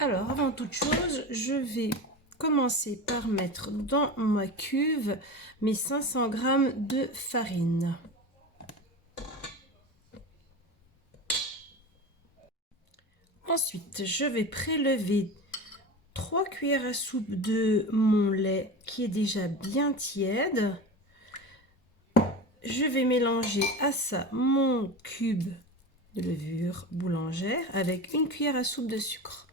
Alors, avant toute chose, je vais commencer par mettre dans ma cuve mes 500 g de farine. Ensuite, je vais prélever 3 cuillères à soupe de mon lait qui est déjà bien tiède. Je vais mélanger à ça mon cube de levure boulangère avec 1 cuillère à soupe de sucre.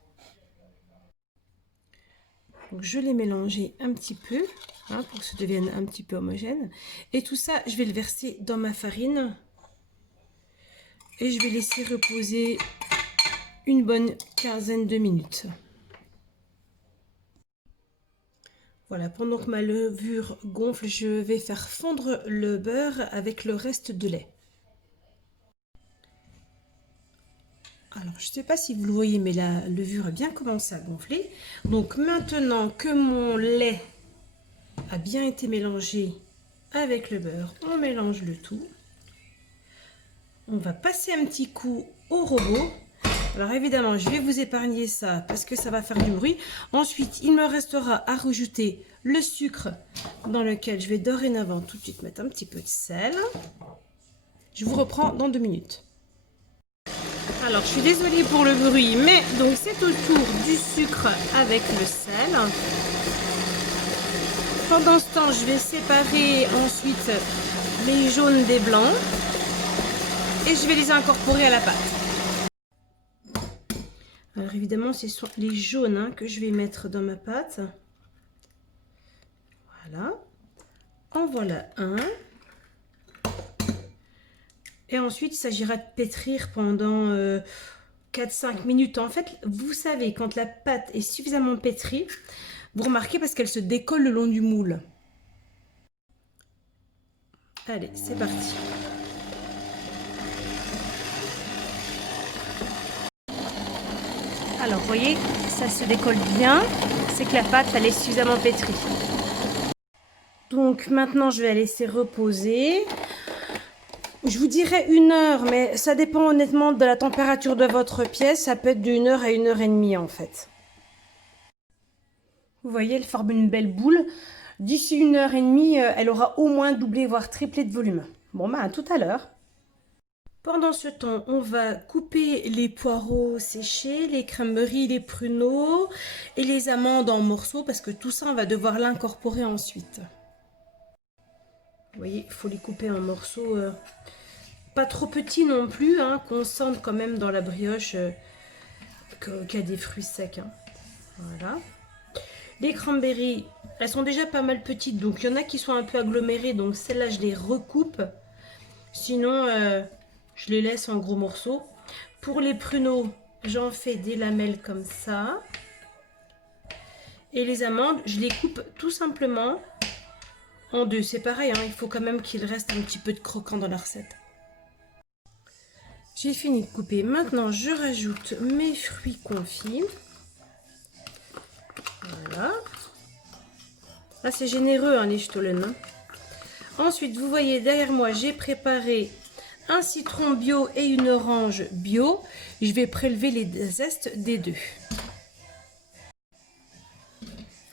Donc je l'ai mélangé un petit peu pour que ça devienne un petit peu homogène. Et tout ça, je vais le verser dans ma farine. Et je vais laisser reposer une bonne quinzaine de minutes. Voilà, pendant que ma levure gonfle, je vais faire fondre le beurre avec le reste de lait. Alors, je ne sais pas si vous le voyez, mais la levure a bien commencé à gonfler. Donc maintenant que mon lait a bien été mélangé avec le beurre, on mélange le tout. On va passer un petit coup au robot. Alors évidemment, je vais vous épargner ça parce que ça va faire du bruit. Ensuite, il me restera à rajouter le sucre dans lequel je vais dorénavant tout de suite mettre un petit peu de sel. Je vous reprends dans 2 minutes. Alors, je suis désolée pour le bruit, mais donc c'est au tour du sucre avec le sel. Pendant ce temps, je vais séparer ensuite les jaunes des blancs et je vais les incorporer à la pâte. Alors évidemment, ce sont les jaunes que je vais mettre dans ma pâte. Voilà. En voilà un. Et ensuite, il s'agira de pétrir pendant 4-5 minutes. En fait, vous savez, quand la pâte est suffisamment pétrie, vous remarquez parce qu'elle se décolle le long du moule. Allez, c'est parti. Alors, vous voyez, ça se décolle bien. C'est que la pâte, elle est suffisamment pétrie. Donc, maintenant, je vais la laisser reposer. Je vous dirais 1 heure, mais ça dépend honnêtement de la température de votre pièce. Ça peut être d'1 heure à 1 heure et demie en fait. Vous voyez, elle forme une belle boule. D'ici 1 heure et demie, elle aura au moins doublé, voire triplé de volume. Bon, à tout à l'heure. Pendant ce temps, on va couper les poireaux séchés, les cranberries, les pruneaux et les amandes en morceaux parce que tout ça, on va devoir l'incorporer ensuite. Vous voyez, il faut les couper en morceaux pas trop petits non plus, qu'on sente quand même dans la brioche qu'il y a des fruits secs. Voilà. Les cranberries, elles sont déjà pas mal petites, donc il y en a qui sont un peu agglomérées, donc celles-là, je les recoupe. Sinon, je les laisse en gros morceaux. Pour les pruneaux, j'en fais des lamelles comme ça. Et les amandes, je les coupe tout simplement en 2. C'est pareil, il faut quand même qu'il reste un petit peu de croquant dans la recette. J'ai fini de couper. Maintenant, je rajoute mes fruits confits. Voilà. Là, c'est généreux, les Stollen. Ensuite, vous voyez, derrière moi, j'ai préparé un citron bio et une orange bio. Je vais prélever les zestes des deux.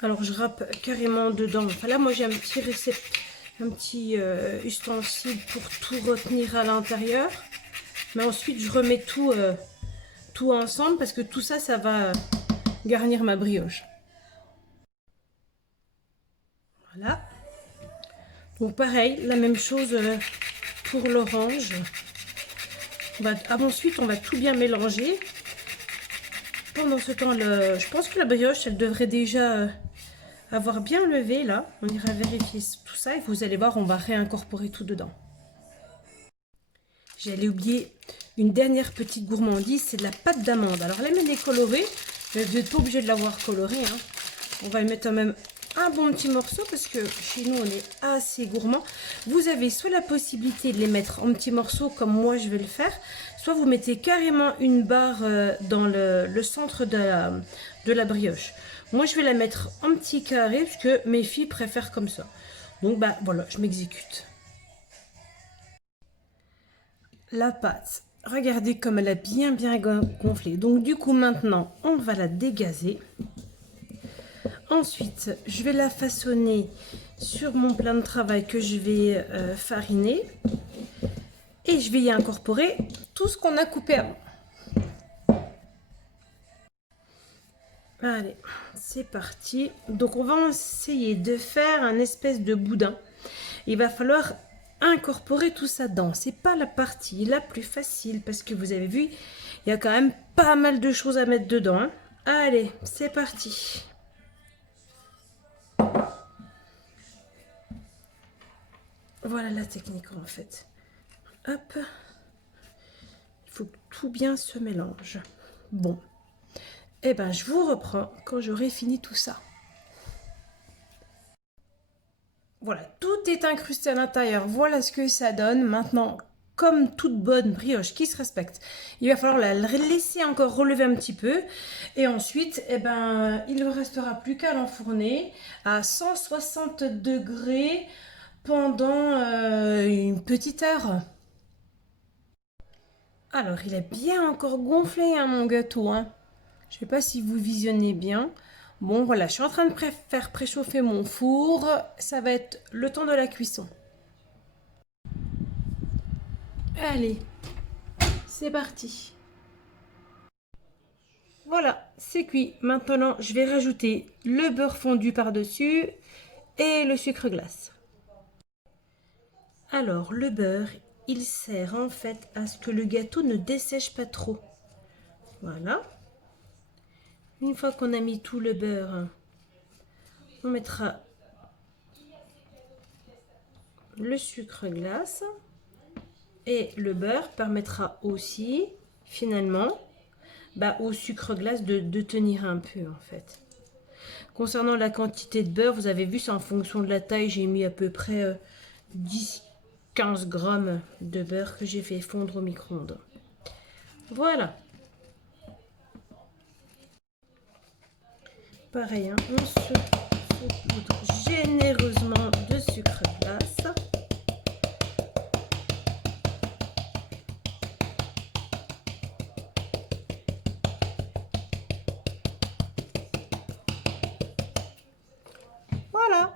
Alors, je râpe carrément dedans. Enfin, là, moi, j'ai un petit ustensile pour tout retenir à l'intérieur. Mais ensuite, je remets tout ensemble parce que tout ça, ça va garnir ma brioche. Voilà. Donc pareil, la même chose pour l'orange. Ensuite, on va tout bien mélanger. Pendant ce temps, je pense que la brioche, elle devrait déjà avoir bien levé là. On ira vérifier tout ça et vous allez voir, on va réincorporer tout dedans. J'allais oublier une dernière petite gourmandise, c'est de la pâte d'amande. Alors elle est colorée, mais vous n'êtes pas obligé de l'avoir colorée. On va y mettre quand même un bon petit morceau parce que chez nous on est assez gourmand. Vous avez soit la possibilité de les mettre en petits morceaux comme moi je vais le faire, soit vous mettez carrément une barre dans le centre de la brioche. Moi je vais la mettre en petits carrés parce que mes filles préfèrent comme ça. Donc voilà, je m'exécute. La pâte Regardez comme elle a bien gonflé. Donc du coup maintenant, on va la dégazer. Ensuite, je vais la façonner sur mon plan de travail que je vais fariner. Et je vais y incorporer tout ce qu'on a coupé avant. Allez, c'est parti. Donc on va essayer de faire un espèce de boudin. Il va falloir incorporer tout ça dedans. C'est pas la partie la plus facile parce que vous avez vu, il y a quand même pas mal de choses à mettre dedans, hein. Allez, c'est parti. Voilà la technique en fait. Hop. Il faut que tout bien se mélange. Bon. Eh ben, je vous reprends quand j'aurai fini tout ça. Voilà, tout est incrusté à l'intérieur. Voilà ce que ça donne. Maintenant, comme toute bonne brioche qui se respecte, il va falloir la laisser encore relever un petit peu. Et ensuite, eh ben, il ne restera plus qu'à l'enfourner à 160 degrés pendant une petite heure. Alors, il a bien encore gonflé, hein, mon gâteau, hein. Je ne sais pas si vous visionnez bien. Bon, voilà, je suis en train de faire préchauffer mon four. Ça va être le temps de la cuisson. Allez, c'est parti. Voilà, c'est cuit. Maintenant, je vais rajouter le beurre fondu par-dessus et le sucre glace. Alors, le beurre, il sert en fait à ce que le gâteau ne dessèche pas trop. Voilà. Une fois qu'on a mis tout le beurre, on mettra le sucre glace. Et le beurre permettra aussi, finalement, au sucre glace de tenir un peu, en fait. Concernant la quantité de beurre, vous avez vu, c'est en fonction de la taille. J'ai mis à peu près 10-15 grammes de beurre que j'ai fait fondre au micro-ondes. Voilà. Pareil, hein, on se saupoudre généreusement de sucre glace. Voilà.